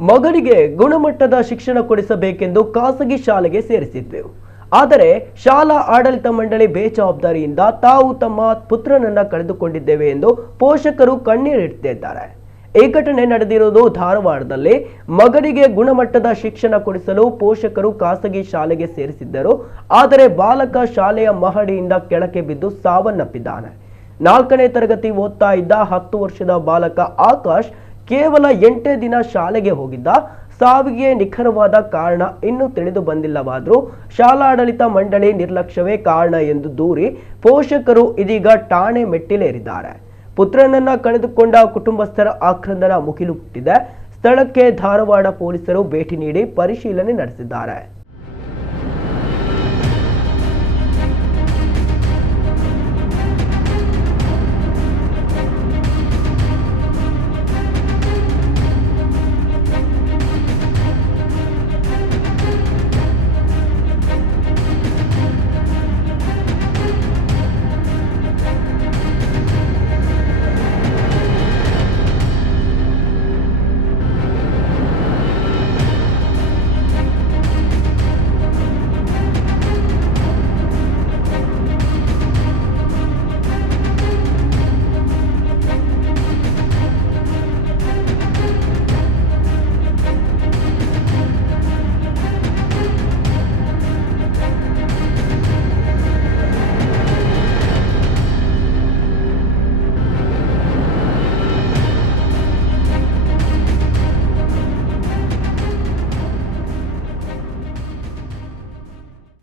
ಮಗನಿಗೆ ಗುಣಮಟ್ಟದ ಶಿಕ್ಷಣ ಕೊಡಿಸಬೇಕೆಂದು ಖಾಸಗಿ ಶಾಲೆಗೆ ಸೇರಿಸಿದ್ದೆವು. ಆದರೆ ಶಾಲಾ ಆಡಳಿತ ಮಂಡಳಿ ಬೇಜವಾಬ್ದಾರಿಯಿಂದ ತಾವು ತಮ್ಮ ಪುತ್ರನನ್ನ ಕಳೆದುಕೊಂಡಿದ್ದೇವೆ ಎಂದು ಪೋಷಕರು ಕಣ್ಣೀರಿಡುತ್ತಿದ್ದಾರೆ. ಈ ಘಟನೆ ನಡೆದಿರುವುದು ಧಾರವಾಡದಲ್ಲಿ. ಮಗನಿಗೆ ಗುಣಮಟ್ಟದ ಶಿಕ್ಷಣ ಕೊಡಿಸಲು ಪೋಷಕರು ಖಾಸಗಿ ಶಾಲೆಗೆ ಸೇರಿಸಿದ್ದರು. ಆದರೆ ಬಾಲಕ ಶಾಲೆಯ ಮಹಡಿಯಿಂದ ಕೆಳಕ್ಕೆ ಬಿದ್ದು ಸಾವನ್ನಪ್ಪಿದ್ದಾನೆ. 4ನೇ ತರಗತಿ ಓದ್ತಾ ಇದ್ದ 10 ವರ್ಷದ ಬಾಲಕ ಆಕಾಶ್ ಕೇವಲ 8 ದಿನ ಶಾಲೆಗೆ ಹೋಗಿದ್ದ. ಸಾವಿಗೆ ನಿಖರವಾದ ಕಾರಣ ಇನ್ನೂ ತಿಳಿದು ಬಂದಿಲ್ಲವಾದರೂ ಶಾಲಾಡಳಿತ ಮಂಡಳಿ ನಿರ್ಲಕ್ಷ್ಯವೇ ಕಾರಣ ಎಂದು ದೂರಿ ಪೋಷಕರು ಇದೀಗ ಠಾಣೆ ಮೆಟ್ಟಿಲೇರಿದ್ದಾರೆ. ಪುತ್ರನನ್ನ ಕಳೆದುಕೊಂಡ ಕುಟುಂಬಸ್ಥರ ಆಕ್ರಂದನ ಮುಗಿಲು ಮುಟ್ಟಿದೆ. ಸ್ಥಳಕ್ಕೆ ಧಾರವಾಡ ಪೊಲೀಸರು ಭೇಟಿ ನೀಡಿ ಪರಿಶೀಲನೆ ನಡೆಸಿದ್ದಾರೆ.